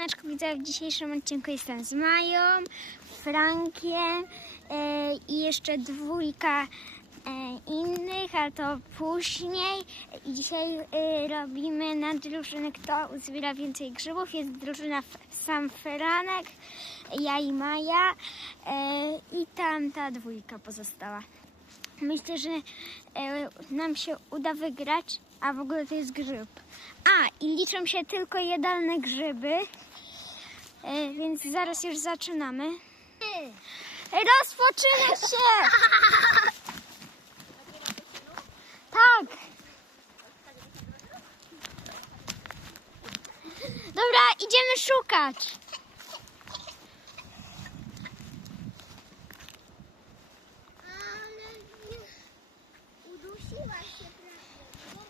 Siemaneczko, widzę w dzisiejszym odcinku jestem z Mają, Frankiem e, i jeszcze dwójka e, innych, ale to później. Dzisiaj e, robimy na drużynę, kto uzbiera więcej grzybów. Jest drużyna sam Franek, ja i Maja i tamta dwójka pozostała. Myślę, że nam się uda wygrać, a w ogóle to jest grzyb. A, i liczą się tylko jadalne grzyby, e, więc zaraz już zaczynamy. Rozpoczyna się! Tak! Dobra, idziemy szukać. Udusiła się prawie,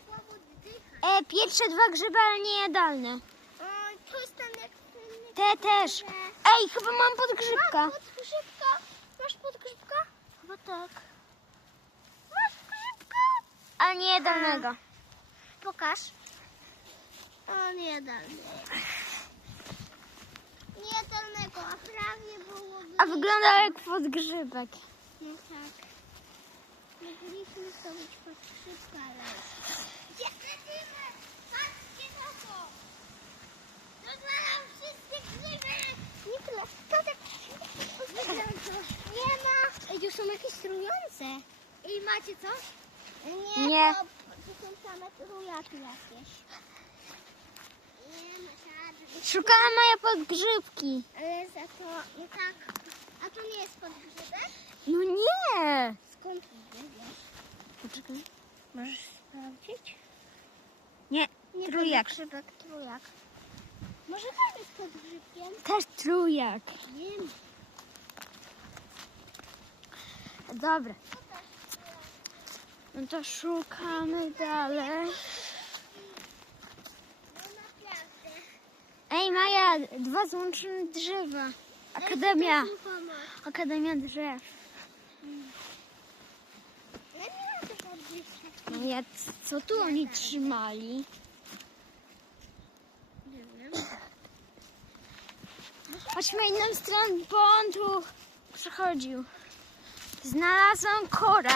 bo. E, pierwsze dwa grzyby, ale nie jadalne. O, to jest ten jak ten... Te też. Ej, chyba mam podgrzybka. Masz podgrzybka? Masz podgrzybka? Chyba tak. Masz podgrzybka? Ale nie jadalnego. Pokaż. O, niejadalny. Niejadalnego, a prawie byłoby... A wygląda jak podgrzybek. No tak. Mogliśmy zdobyć podgrzybka, ale... Gdzie lecimy? Patrzcie na to! Tak... Nie ma... Ej, tu są jakieś trujące. I macie coś? Nie, Nie. To, to są same trujaki jakieś. Nie ma żadnych. Szukała moja podgrzybki. Ale za to nie tak. A to nie jest podgrzybek? No nie. Skąd wiesz? Poczekaj. Możesz sprawdzić? Nie, Nie trójak. Podgrzybek, trójak. Może tam jest podgrzybkiem? Też trójak. Wiem. Dobra. No to szukamy dalej. No. Ej Maja, dwa złączne drzewa. Akademia. Akademia drzew. Podgrzybka. No ja, co tu oni trzymali? Nie wiem. Chodźmy inną stronę, bo on tu przechodził. Znalazłam korę.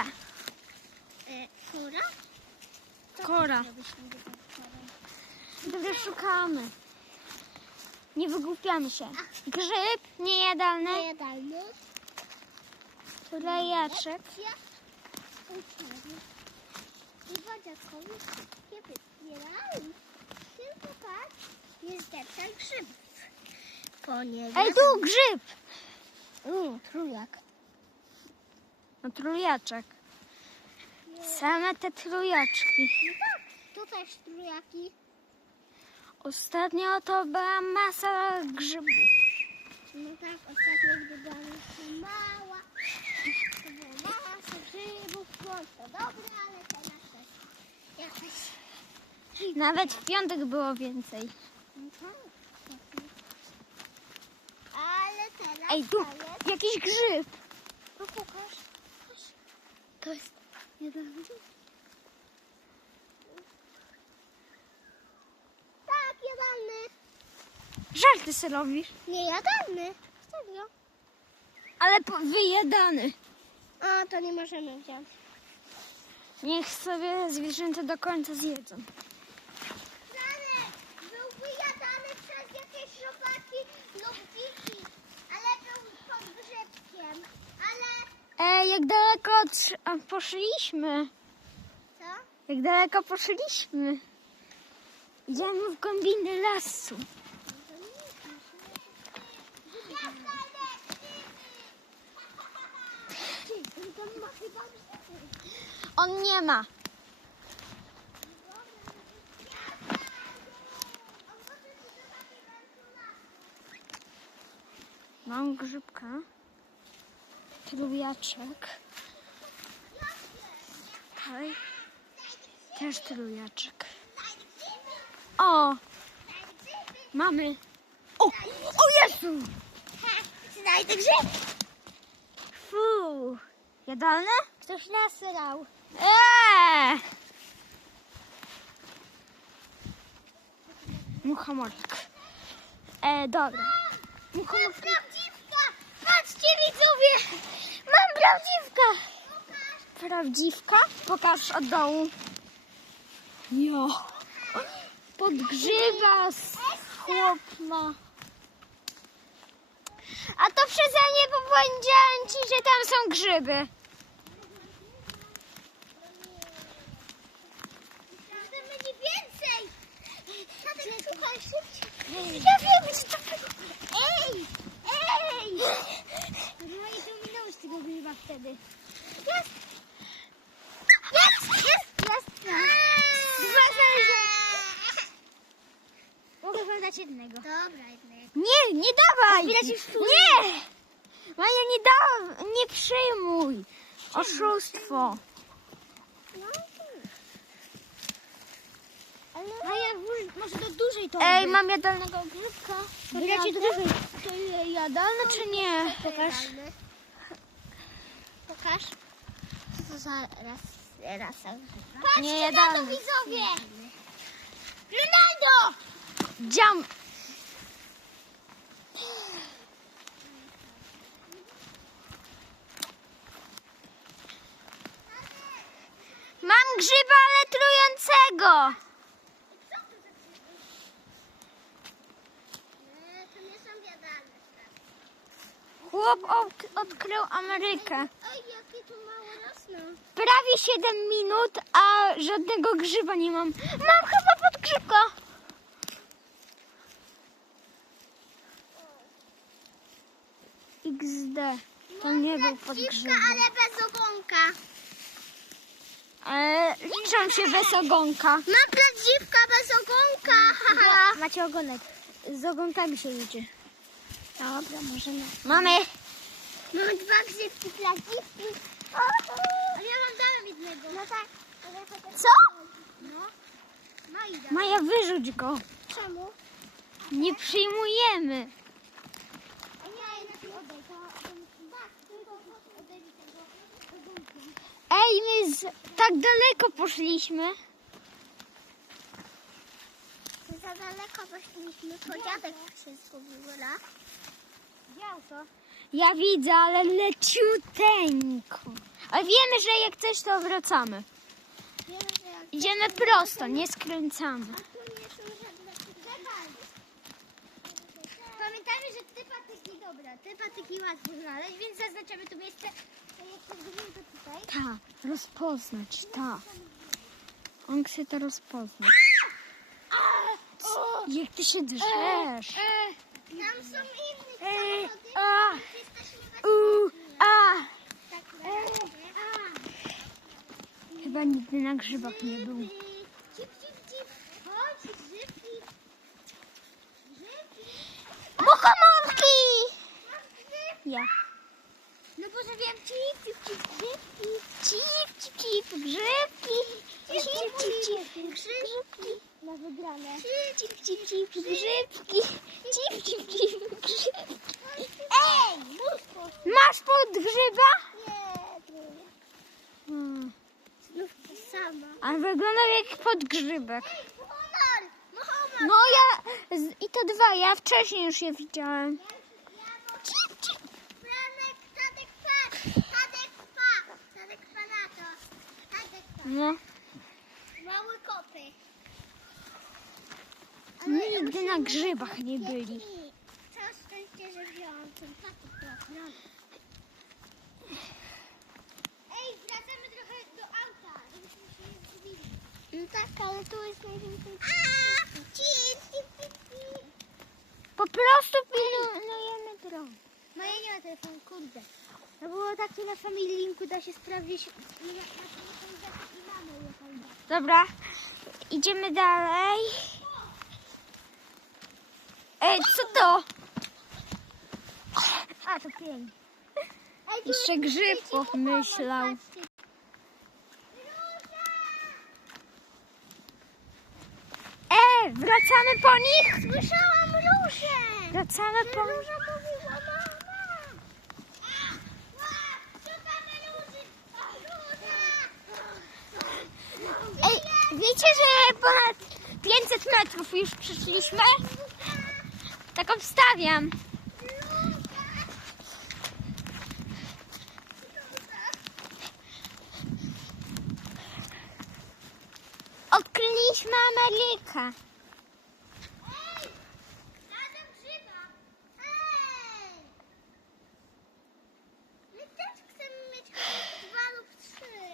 E? Kora. Korą. Dobra, szukamy. Nie wygłupiamy się. Grzyb niejadalny, Niejadalny. tulejaczek. Ja. I wybierali. Tylko patrz, jest ten Ponieważ... Ej, tu grzyb! U, trójak. No trójaczek. Same te trójaczki. No tak, tu też trójaki. Ostatnio to była masa grzybów. No tak, ostatnio gdy byłam jeszcze mała, to było masa grzybów, to dobre, ale teraz też jakoś... Nawet w piątek było więcej. No tak, taki. Ale teraz Ej, tu jakiś grzyb. No pokaż. To jest jeden Tak, jadalny. Żarty se robisz. Nie jadalny. Serio. Ale po- wyjadany. A, to nie możemy wziąć. Niech sobie zwierzęta do końca zjedzą. Franek był wyjadany przez jakieś robaki lub dziki, ale był pod grzybkiem. Ale Ej, jak daleko a, poszliśmy. co? Jak daleko poszliśmy. Idziemy w głębiny lasu. On nie ma. Mam grzybka. Trójaczek. Tutaj. Też trójaczek. O! Mamy. O! O Jezu! Znajdę grzyb. Fu! Jadalne? Ktoś nasrał. Eee! Muchomorek. E, dobra. Mam prawdziwka! Patrzcie widzowie! Mam prawdziwka! Prawdziwka? Pokaż od dołu. Jo. Podgrzywa z chłop ma. A to przeze mnie, bo powiedziałem ci, że tam są grzyby. Ja wiem, że to... Ej! Ej! No i tu minąłeś tego grzyba wtedy. Jest! Jest! Jest! Jest! Dwa znaleziono. Mogę wam dać jednego. Dobra, jednego. Nie, nie dawaj! Widać już później. Nie! Maja, nie da, nie przyjmuj. Oszustwo. No. Ale... A ja włóż- może do dużej to Ej, mam jadalnego grzybka. Wydacie do dużej. To jadalne czy nie? Pokaż. Pokaż. Co to za ras, rasa? Patrzcie Nie na to, jadalne. widzowie! Ronaldo! Dziam. Mam grzyba, ale trującego. Co to za Nie, to nie są jadalne. Chłop od, odkrył Amerykę. Prawie 7 minut, a żadnego grzyba nie mam. Mam chyba podgrzybka. XD. To nie był podgrzybek. ale bez ogonka. Ale liczą się bez ogonka. Mam prawdziwka bez ogonka. Macie ogonek. Z ogonkami się liczy. Dobra, możemy. Mamy. Mamy dwa grzybki prawdziwki. Ale ja mam dałem jednego. No tak. Co? No. No. Maja, wyrzuć go. Czemu? Nie przyjmujemy. A nie, jednak oddaj. To, to, tak, tylko oddaj mi tego ogonka. Ej, my z, tak daleko poszliśmy. Za daleko poszliśmy, to dziadek się zgubił, to? Ja widzę, ale leciuteńko. Ale wiemy, że jak coś, to wracamy. Wiemy, że jak... Idziemy prosto, nie skręcamy. A tu nie są żadne drzewa. Pamiętajmy, że te patyki, dobra, te patyki łatwo znaleźć, więc zaznaczamy to miejsce. Ta, rozpoznać, ta. On chce to rozpoznać. Jak ty się drzesz? Tam są inne samochody. tak. Chyba nigdy na grzybach nie był. Cip, cip, cip. Chodź, grzybki. Grzybki. Muchomorki! Mam grzybki. Ja. No bo że wiem, cip, cip, cip, grzybki. Cip, cip, cip, grzybki. Cip, cip, cip, Grzybki. Na wygrane. Cip, cip, cip, grzybki. Cip, cip, cip, grzybki. Ej. Masz podgrzyba? Nie, Hmm. znów to samo. A wygląda jak podgrzybek. Honor. No ja, i to dwa, ja wcześniej już je widziałem. Cip, cip. Franek, Tadek, patrz. Tadek, pa. Tadek, pa na to. Tadek, pa. No. Małe kopy. Nigdy na grzybach nie byli. Całe szczęście, że wziąłam ten ochrony. Ej, wracamy trochę do auta, żebyśmy się nie zgubili. No tak, ale tu jest najwięcej... Cip, cip, cip, cip. Po prostu pilnujemy drogę. Moja nie ma telefonu, kurde. No było tak, tu na Family Linku da się sprawdzić ile na telefon i mamy jakaś da. Dobra, idziemy dalej. Ej, co to? A, to tu Jeszcze grzyb pomyślał. E, wracamy po nich? Słyszałam różę! Wracamy po nich. Róża mówiła mama! A! A! Szukamy róży! Róża! Ej, wiecie, że ponad 500 metrów już przeszliśmy? Tak obstawiam. Odkryliśmy Amerykę.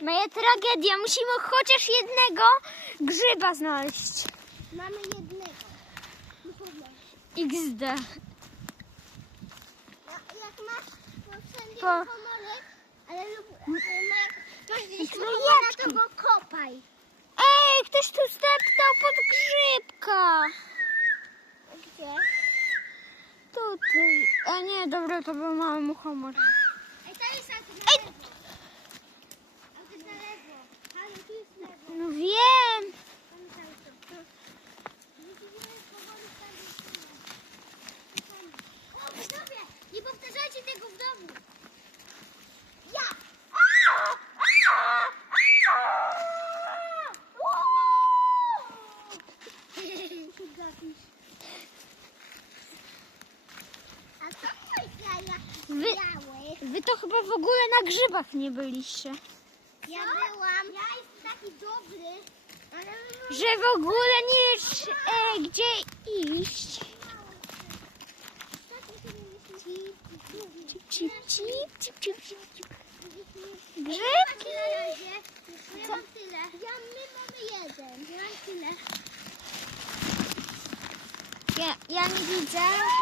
Moja tragedia. Musimy chociaż jednego grzyba znaleźć. Mamy jednego. No. XD. Ja- Jak masz po wszędzie Po- komory, ale lub, ale ma- masz gdzieś komora, to go kopaj. Ej, ktoś tu steptał pod grzybka. Gdzie? Tutaj. A nie, dobra, to był mały muchomor. Ej, to jest auto na lewo. Auto na lewo. Ale tu jest lewo. No wiem. Tam jest auto. To- Widzimy powoli stanie tyle. O, widzowie! Nie powtarzajcie tego w domu. Ja! Gapisz. A co mój krajak Wy- biały? Wy to chyba w ogóle na grzybach nie byliście. Ja byłam. Ja jestem taki dobry. Ale Że w ogóle nie wiesz e, gdzie iść. Cip, cip, cip, cip, cip, cip. Grzybki. Ja mam tyle. Ja, my mamy jeden. Ja mam tyle. Ja, ja nie widzę,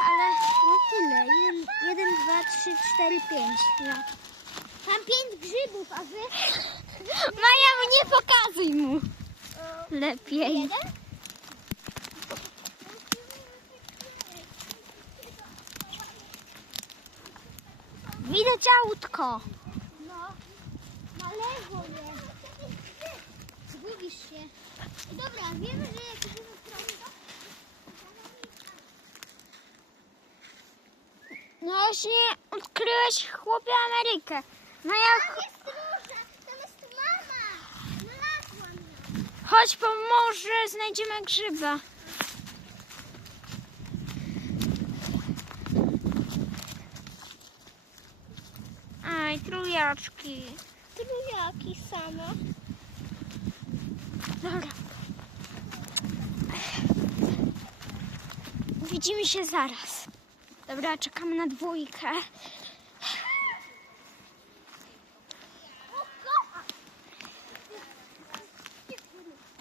ale no tyle. Jeden, jeden dwa, trzy, cztery, pięć. Ja. Mam pięć grzybów, a wy? Maja, nie pokazuj mu. Lepiej. Widać autko. No. Na lewo jest. Zgubisz się. Dobra, wiemy, że jak No właśnie odkryłeś chłopie Amerykę. Maja, Tam jest róża, tam jest mama. Znalazłam ją. Chodź pomoże, znajdziemy grzyba. Aj, trójaczki. Trójaki samo. Dobra. Widzimy się zaraz. Dobra, czekamy na dwójkę.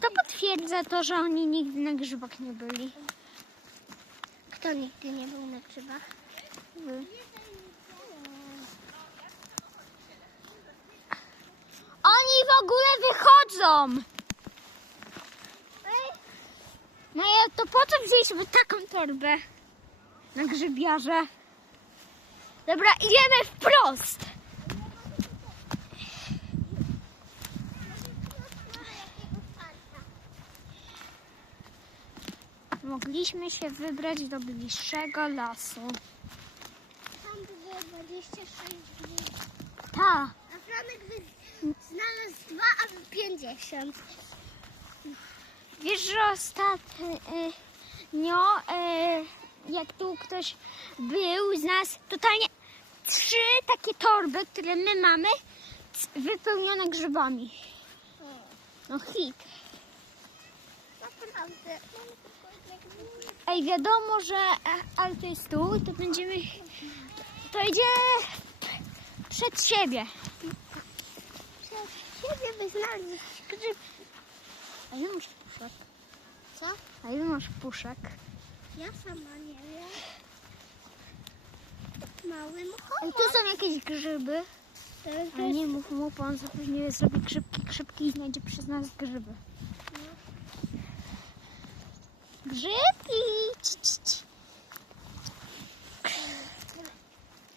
To potwierdza to, że oni nigdy na grzybach nie byli. Kto nigdy nie był na grzybach? Wy. Oni w ogóle wychodzą! Maja, to po co wzięliśmy taką torbę na grzybiarze? Dobra, idziemy wprost. Mogliśmy się wybrać do bliższego lasu. Tam było 26 grzybów. Ta, A Franek wy... znalazł dwa albo 50. wiesz, że ostatnio, e, jak tu ktoś był z nas, totalnie trzy takie torby, które my mamy, wypełnione grzybami. No hit. Naprawdę. Ej, wiadomo, że e, auto jest tu, to będziemy, to idzie przed siebie. Przez siebie by znaleźć grzyb. A ile masz puszek? Co? A ile masz puszek? Ja sama nie wiem. Mały Ej, muchomor. tu są jakieś grzyby. To jest A nie mów mu, bo on zapewne zrobi grzybki, grzybki i znajdzie przez nas grzyby. Grzybki!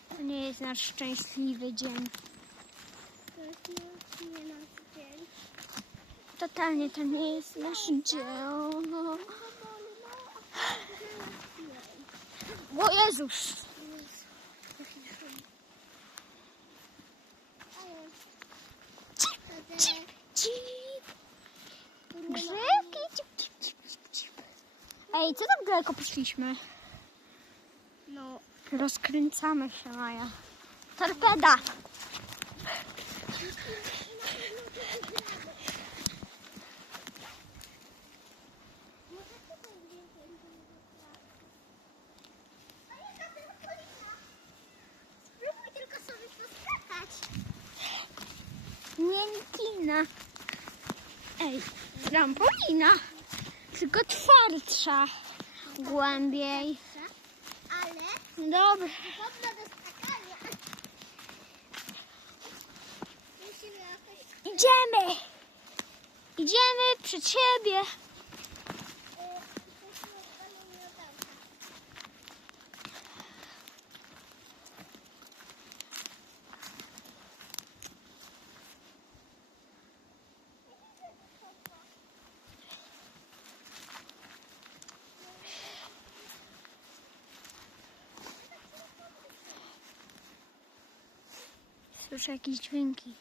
To nie jest nasz szczęśliwy dzień. Totalnie to nie jest nasz dzień. O Jezus! Cip, cip. Cip, cip. Ej, co tak daleko poszliśmy? Rozkręcamy się, Maja. Torpeda! Miękina. Ej, trampolina. Tylko twardsza. Głębiej. Ale Dobra. Idziemy. Idziemy przed siebie. Słyszę jakieś dźwięki.